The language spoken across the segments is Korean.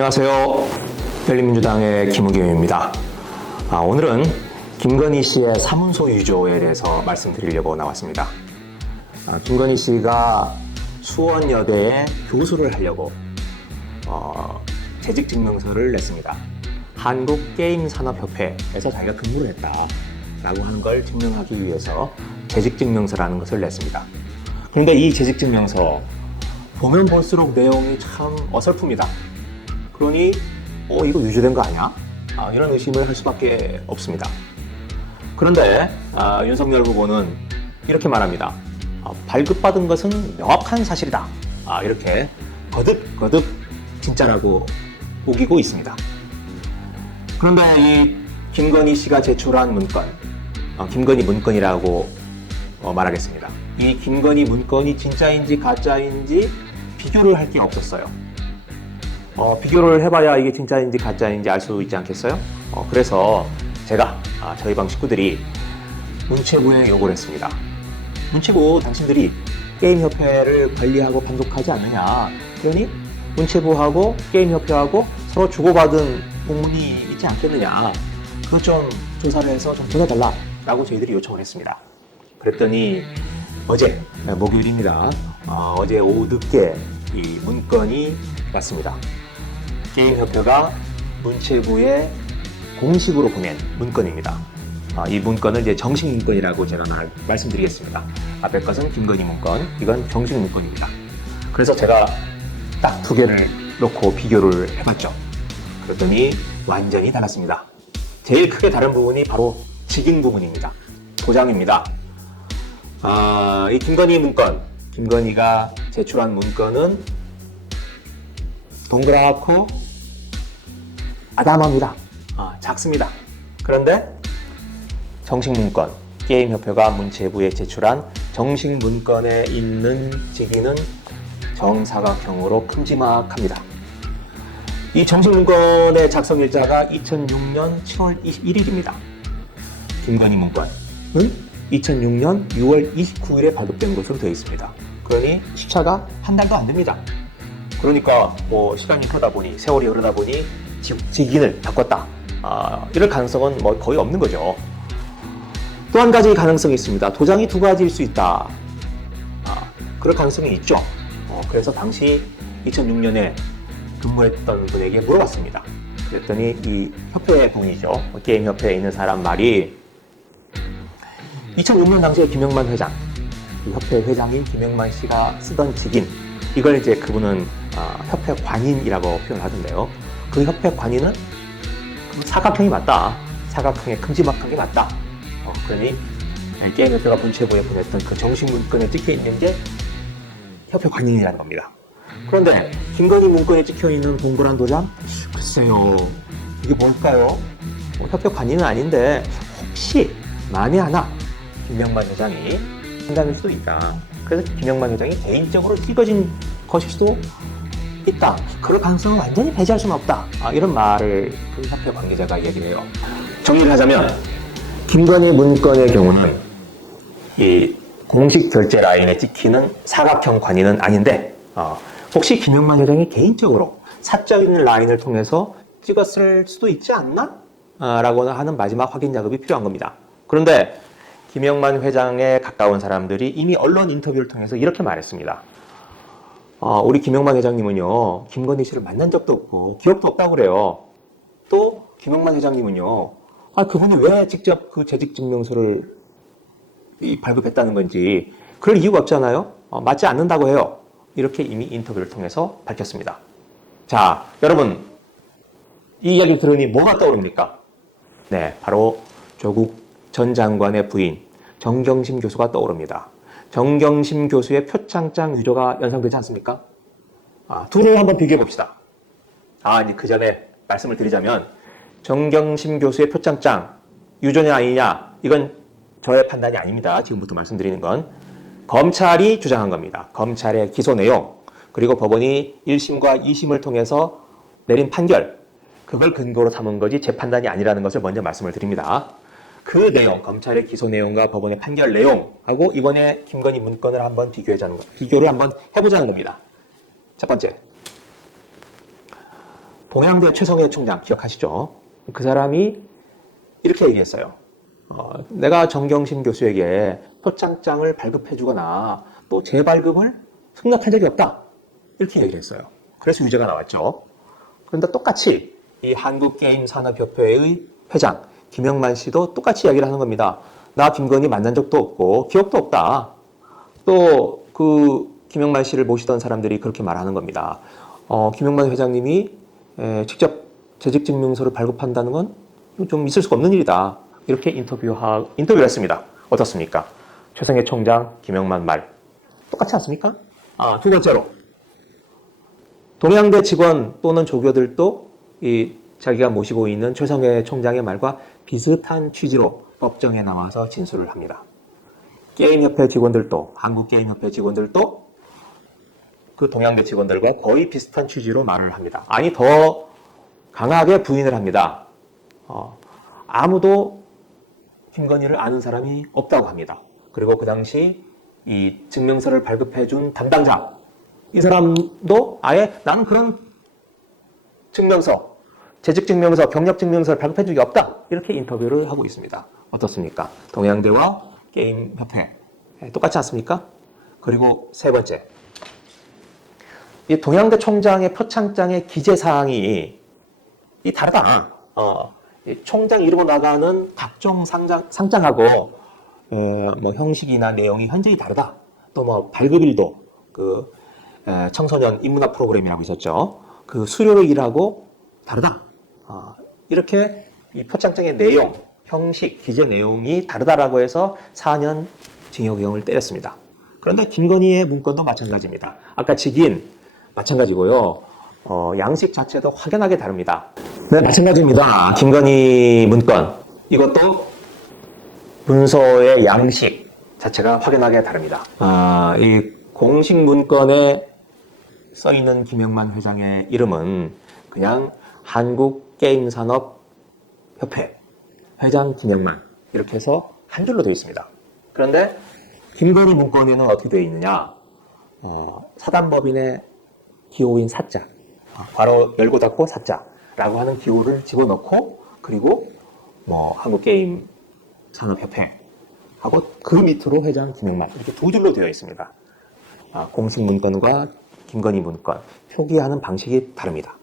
안녕하세요. 열린민주당의 김우겸입니다. 오늘은 김건희 씨의 사문서 유조에 대해서 말씀드리려고 나왔습니다. 김건희 씨가 수원여대에 교수를 하려고 재직증명서를 냈습니다. 한국게임산업협회에서 자기가 근무를 했다라고 하는 걸 증명하기 위해서 재직증명서라는 것을 냈습니다. 그런데 이 재직증명서 보면 볼수록 내용이 참 어설픕니다. 그러니 이거 유조된 거 아니야? 이런 의심을 할 수밖에 없습니다. 그런데 윤석열 후보는 이렇게 말합니다. 발급받은 것은 명확한 사실이다. 이렇게 거듭 진짜라고 우기고 있습니다. 그런데 이 김건희 씨가 제출한 문건, 김건희 문건이라고 말하겠습니다. 이 김건희 문건이 진짜인지 가짜인지 비교를 할 게 없었어요. 비교를 해봐야 이게 진짜인지 가짜인지 알 수 있지 않겠어요? 그래서 제가 저희 방 식구들이 문체부에 요구를 했습니다. 문체부, 당신들이 게임협회를 관리하고 감독하지 않느냐? 그러니 문체부하고 게임협회하고 서로 주고받은 공문이 있지 않겠느냐? 그것 좀 조사를 해서 좀 보내달라라고 저희들이 요청을 했습니다. 그랬더니 어제 목요일입니다. 어제 오후 늦게 이 문건이 왔습니다. 게임협회가 문체부에 공식으로 보낸 문건입니다. 이 문건을 이제 정식 문건이라고 제가 말씀드리겠습니다. 앞에 것은 김건희 문건, 이건 정식 문건입니다. 그래서 제가 딱 두 개를 놓고 비교를 해봤죠. 그랬더니 완전히 달랐습니다. 제일 크게 다른 부분이 바로 직인 부분입니다. 도장입니다. 이 김건희 문건, 김건희가 제출한 문건은 동그랗고 아담합니다. 작습니다. 그런데 정식 문건, 게임협회가 문체부에 제출한 정식 문건에 있는 직인은 정사각형으로 큼지막합니다. 이 정식 문건의 작성 일자가 2006년 7월 21일입니다. 김건희 문건은 2006년 6월 29일에 발급된 것으로 되어 있습니다. 그러니 시차가 한 달도 안 됩니다. 그러니까 시간이 흐르다 보니, 세월이 흐르다 보니 직인을 바꿨다. 이럴 가능성은 거의 없는 거죠. 또 한 가지 가능성이 있습니다. 도장이 두 가지일 수 있다. 그럴 가능성이 있죠. 그래서 당시 2006년에 근무했던 분에게 물어봤습니다. 그랬더니 이 협회 분이죠. 게임협회에 있는 사람 말이 2006년 당시에 김영만 회장, 이 협회 회장인 김영만 씨가 쓰던 직인, 이걸 이제 그분은 협회 관인이라고 표현을 하던데요. 그 협회 관인은 사각형이 맞다. 사각형에 큼지막한 게 맞다. 그러니 게임협회가 문체부에 보냈던 그 정식 문건에 찍혀 있는 게 협회 관인이라는 겁니다. 그런데 김건희 문건에 찍혀 있는 동그란 도장? 글쎄요, 이게 뭘까요? 협회 관인은 아닌데 혹시 만에 하나 김영만 회장이 한다는 수도 있다. 그래서 김영만 회장이 개인적으로 찍어진 것일 수도 있다. 그럴 가능성은 완전히 배제할 수는 없다. 이런 말을 그 협회 관계자가 얘기해요. 정리를 하자면 김건희 문건의 경우는 이 공식 결제 라인에 찍히는 사각형 관인은 아닌데 혹시 김영만 회장이 개인적으로 사적인 라인을 통해서 찍었을 수도 있지 않나? 라고 하는 마지막 확인 작업이 필요한 겁니다. 그런데 김영만 회장에 가까운 사람들이 이미 언론 인터뷰를 통해서 이렇게 말했습니다. 우리 김영만 회장님은요, 김건희 씨를 만난 적도 없고 기억도 없다고 그래요. 또 김영만 회장님은요, 그분이 왜 직접 그 재직증명서를 발급했다는 건지 그럴 이유가 없잖아요. 맞지 않는다고 해요. 이렇게 이미 인터뷰를 통해서 밝혔습니다. 자, 여러분, 이 이야기를 들으니 뭐가 떠오릅니까? 네, 바로 조국 전 장관의 부인 정경심 교수가 떠오릅니다. 정경심 교수의 표창장 유조가 연상되지 않습니까? 둘을 한번 비교해 봅시다. 이제 그 전에 말씀을 드리자면 정경심 교수의 표창장 유조냐 아니냐, 이건 저의 판단이 아닙니다. 지금부터 말씀드리는 건 검찰이 주장한 겁니다. 검찰의 기소 내용, 그리고 법원이 1심과 2심을 통해서 내린 판결, 그걸 근거로 삼은 거지 제 판단이 아니라는 것을 먼저 말씀을 드립니다. 그 내용, 검찰의 기소 내용과 법원의 판결 내용하고 이번에 김건희 문건을 한번 비교를 한번 해보자는 겁니다. 첫 번째, 동양대 최성해 총장 기억하시죠? 그 사람이 이렇게 얘기했어요. 내가 정경심 교수에게 표창장을 발급해주거나 또 재발급을 승낙한 적이 없다. 이렇게 얘기를 했어요. 그래서 유죄가 나왔죠. 그런데 똑같이 이 한국게임산업협회의 회장 김영만 씨도 똑같이 이야기를 하는 겁니다. 나 김건희 만난 적도 없고 기억도 없다. 또 그 김영만 씨를 모시던 사람들이 그렇게 말하는 겁니다. 김영만 회장님이 직접 재직증명서를 발급한다는 건 좀 있을 수가 없는 일이다. 이렇게 인터뷰를 했습니다. 어떻습니까? 최성해 총장, 김영만 말. 똑같지 않습니까? 두 번째로. 동양대 직원 또는 조교들도 자기가 모시고 있는 최성해 총장의 말과 비슷한 취지로 법정에 나와서 진술을 합니다. 게임협회 직원들도, 한국게임협회 직원들도 그 동양대 직원들과 거의 비슷한 취지로 말을 합니다. 아니, 더 강하게 부인을 합니다. 아무도 김건희를 아는 사람이 없다고 합니다. 그리고 그 당시 이 증명서를 발급해준 담당자, 이 사람도 아예 나는 그런 증명서, 재직증명서, 경력증명서를 발급해 준 적이 없다. 이렇게 인터뷰를 하고 있습니다. 어떻습니까? 동양대와 게임협회. 똑같지 않습니까? 그리고 세 번째. 이 동양대 총장의 표창장의 기재사항이 다르다. 이 총장 이름으로 나가는 각종 상장하고 뭐 형식이나 내용이 현저히 다르다. 또 뭐 발급일도 청소년 인문학 프로그램이라고 있었죠. 그 수료일하고 다르다. 이렇게 이 표창장의 내용, 형식, 기재 내용이 다르다라고 해서 4년 징역형을 때렸습니다. 그런데 김건희의 문건도 마찬가지입니다. 아까 직인 마찬가지고요. 양식 자체도 확연하게 다릅니다. 네, 마찬가지입니다. 김건희 문건. 이것도 문서의 양식 자체가 확연하게 다릅니다. 이 공식 문건에 써 있는 김영만 회장의 이름은 그냥 한국게임산업협회 회장 김영만 이렇게 해서 한 줄로 되어 있습니다. 그런데 김건희 문건에는 어떻게 되어 있느냐? 사단법인의 기호인 사자, 괄호 열고 닫고 사자라고 하는 기호를 집어넣고 그리고 뭐 한국게임산업협회 하고 그 밑으로 회장 김영만 이렇게 두 줄로 되어 있습니다. 공식 문건과 김건희 문건 표기하는 방식이 다릅니다.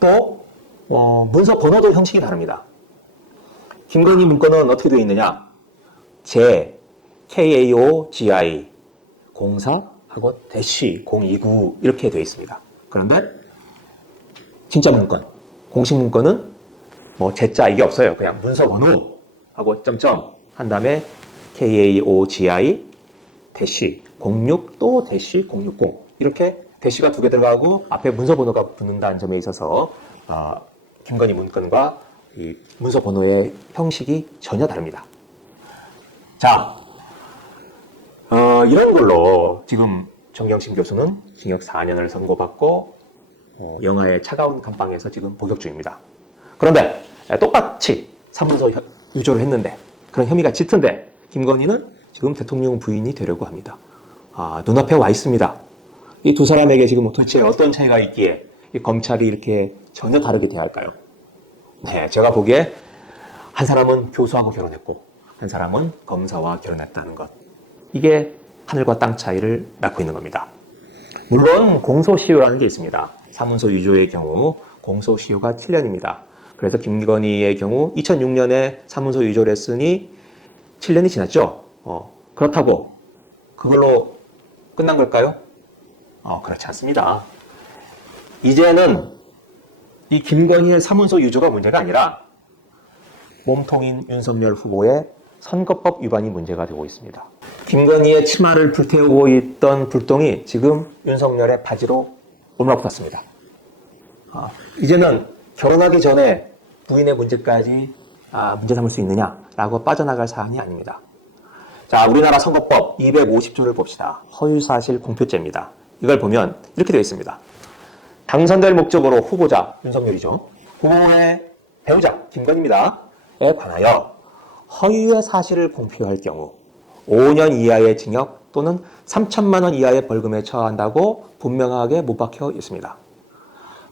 또 문서 번호도 형식이 다릅니다. 김건희 문건은 어떻게 되어 있느냐? KAOGI 04하고 대시 029 이렇게 되어 있습니다. 그런데 진짜 문건, 공식 문건은 뭐 제자 이게 없어요. 그냥 문서 번호하고 점점 한 다음에 KAOGI 대시 06 또 대시 060 이렇게 대시가 두 개 들어가고 앞에 문서 번호가 붙는다는 점에 있어서 김건희 문건과 이 문서 번호의 형식이 전혀 다릅니다. 자, 이런 걸로 지금 정경심 교수는 징역 4년을 선고받고 영하의 차가운 감방에서 지금 복역 중입니다. 그런데 똑같이 사문서 유조를 했는데 그런 혐의가 짙은데 김건희는 지금 대통령 부인이 되려고 합니다. 눈앞에 와 있습니다. 이 두 사람에게 지금 도대체 어떤 차이가 있기에 이 검찰이 이렇게 전혀 다르게 대할까요? 네, 제가 보기에 한 사람은 교수하고 결혼했고 한 사람은 검사와 결혼했다는 것. 이게 하늘과 땅 차이를 낳고 있는 겁니다. 물론 공소시효라는 게 있습니다. 사문서 유조의 경우 공소시효가 7년입니다. 그래서 김건희의 경우 2006년에 사문서 유조를 했으니 7년이 지났죠. 그렇다고 그걸로 끝난 걸까요? 그렇지 않습니다. 이제는 이 김건희의 사문서 유조가 문제가 아니라 몸통인 윤석열 후보의 선거법 위반이 문제가 되고 있습니다. 김건희의 치마를 불태우고 있던 불똥이 지금 윤석열의 바지로 올라붙었습니다. 이제는 결혼하기 전에 부인의 문제까지 문제 삼을 수 있느냐라고 빠져나갈 사안이 아닙니다. 자, 우리나라 선거법 250조를 봅시다. 허위사실 공표죄입니다. 이걸 보면 이렇게 되어 있습니다. 당선될 목적으로 후보자, 윤석열이죠. 후보의 배우자, 김건희입니다. 에 관하여 허위의 사실을 공표할 경우 5년 이하의 징역 또는 3천만 원 이하의 벌금에 처한다고 분명하게 못 박혀 있습니다.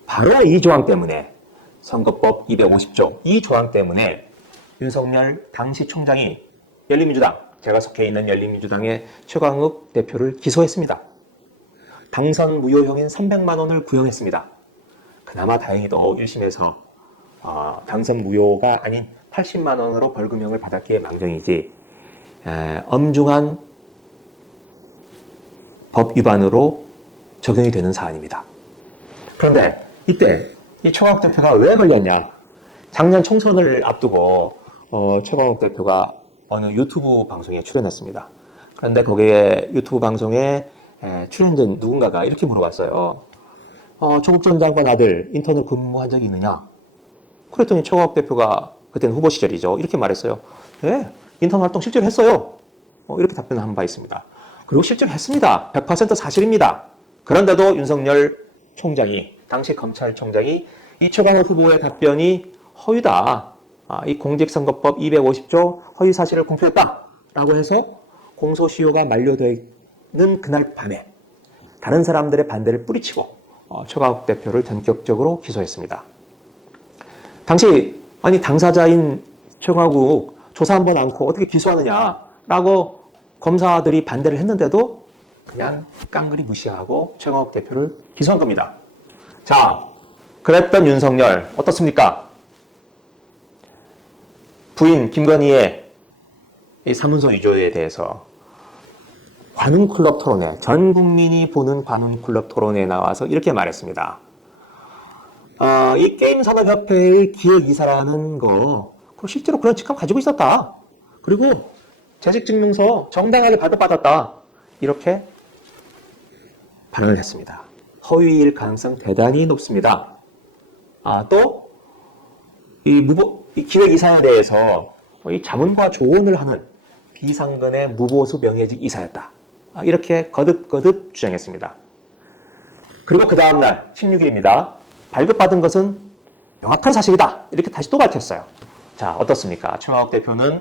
바로 이 조항 때문에 선거법 250조 이 조항 때문에 윤석열 당시 총장이 열린민주당, 제가 속해 있는 열린민주당의 최광욱 대표를 기소했습니다. 당선 무효형인 300만 원을 구형했습니다. 그나마 다행히도 1심에서 당선 무효가 아닌 80만 원으로 벌금형을 받았기에 망정이지 엄중한 법 위반으로 적용이 되는 사안입니다. 그런데 이때 이 최광욱 대표가 왜 걸렸냐? 작년 총선을 앞두고 최광욱 대표가 어느 유튜브 방송에 출연했습니다. 그런데 거기에 유튜브 방송에 출연된 누군가가 이렇게 물어봤어요. 조국 전 장관 아들 인턴으로 근무한 적이 있느냐? 그랬더니 최광욱 대표가 그때는 후보 시절이죠. 이렇게 말했어요. 네, 인턴 활동 실제로 했어요. 이렇게 답변을 한 바 있습니다. 그리고 실제로 했습니다. 100% 사실입니다. 그런데도 윤석열 총장이, 당시 검찰총장이 이 최광욱 후보의 답변이 허위다. 이 공직선거법 250조 허위 사실을 공표했다라고 해서 공소시효가 만료되는 그날 밤에 다른 사람들의 반대를 뿌리치고 최광욱 대표를 전격적으로 기소했습니다. 당시 당사자인 최광욱 조사 한번 않고 어떻게 기소하느냐라고 검사들이 반대를 했는데도 그냥 깡그리 무시하고 최광욱 대표를 기소한 겁니다. 자, 그랬던 윤석열 어떻습니까? 부인 김건희의 이 사문서 위조에 대해서 관훈클럽 토론회, 전 국민이 보는 관훈클럽 토론회에 나와서 이렇게 말했습니다. 이 게임산업협회의 기획이사라는 거 실제로 그런 직함 가지고 있었다. 그리고 재직증명서 정당하게 발급받았다. 이렇게 발언을 했습니다. 허위일 가능성 대단히 높습니다. 또 이 기획이사에 대해서 이 자문과 조언을 하는 비상근의 무보수 명예직 이사였다. 이렇게 거듭거듭 주장했습니다. 그리고 그 다음날 16일입니다. 발급받은 것은 명확한 사실이다. 이렇게 다시 또 밝혔어요. 자, 어떻습니까? 최광욱 대표는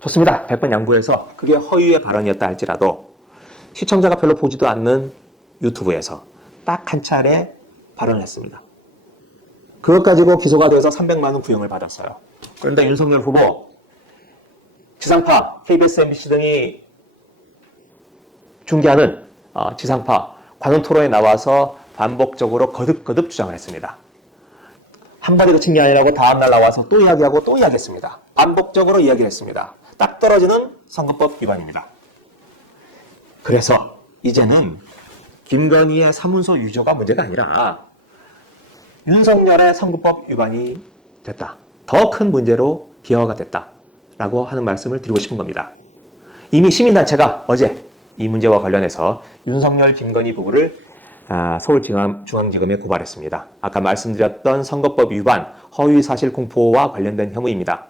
좋습니다. 100번 양보해서 그게 허위의 발언이었다 할지라도 시청자가 별로 보지도 않는 유튜브에서 딱 한 차례 발언을 했습니다. 그것 가지고 기소가 돼서 300만 원 구형을 받았어요. 그런데 윤석열 후보, 지상파, KBS, MBC 등이 중계하는 지상파 관훈토론에 나와서 반복적으로 거듭거듭 주장을 했습니다. 한 번에 그친 게 아니라고 다음날 나와서 또 이야기하고 또 이야기했습니다. 반복적으로 이야기를 했습니다. 딱 떨어지는 선거법 위반입니다. 그래서 이제는 김건희의 사문서 위조가 문제가 아니라 윤석열의 선거법 위반이 됐다. 더 큰 문제로 기여가 됐다라고 하는 말씀을 드리고 싶은 겁니다. 이미 시민단체가 어제 이 문제와 관련해서 윤석열, 김건희 부부를 서울중앙지검에 고발했습니다. 아까 말씀드렸던 선거법 위반, 허위사실 공표와 관련된 혐의입니다.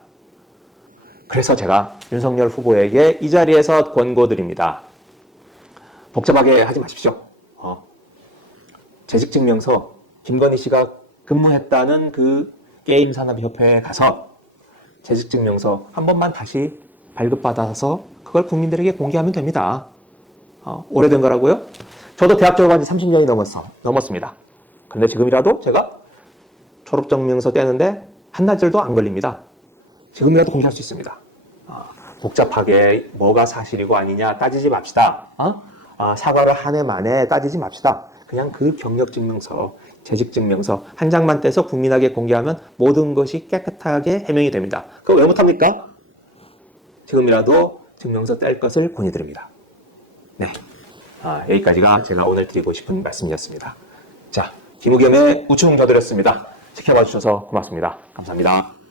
그래서 제가 윤석열 후보에게 이 자리에서 권고드립니다. 복잡하게 하지 마십시오. 재직증명서, 김건희 씨가 근무했다는 그 게임산업협회에 가서 재직증명서 한 번만 다시 발급받아서 그걸 국민들에게 공개하면 됩니다. 오래된 거라고요? 저도 대학 졸업한 지 30년이 넘었습니다. 그런데 지금이라도 제가 졸업증명서 떼는데 한나절도 안 걸립니다. 지금이라도 공개할 수 있습니다. 복잡하게 뭐가 사실이고 아니냐 따지지 맙시다. 사과를 한 해 만에 따지지 맙시다. 그냥 그 경력증명서, 재직증명서 한 장만 떼서 국민에게 공개하면 모든 것이 깨끗하게 해명이 됩니다. 그거 왜 못합니까? 지금이라도 증명서 뗄 것을 권유드립니다. 네, 여기까지가 제가 오늘 드리고 싶은 말씀이었습니다. 자, 김우겸의 우충 저드렸습니다. 지켜봐 주셔서 고맙습니다. 감사합니다.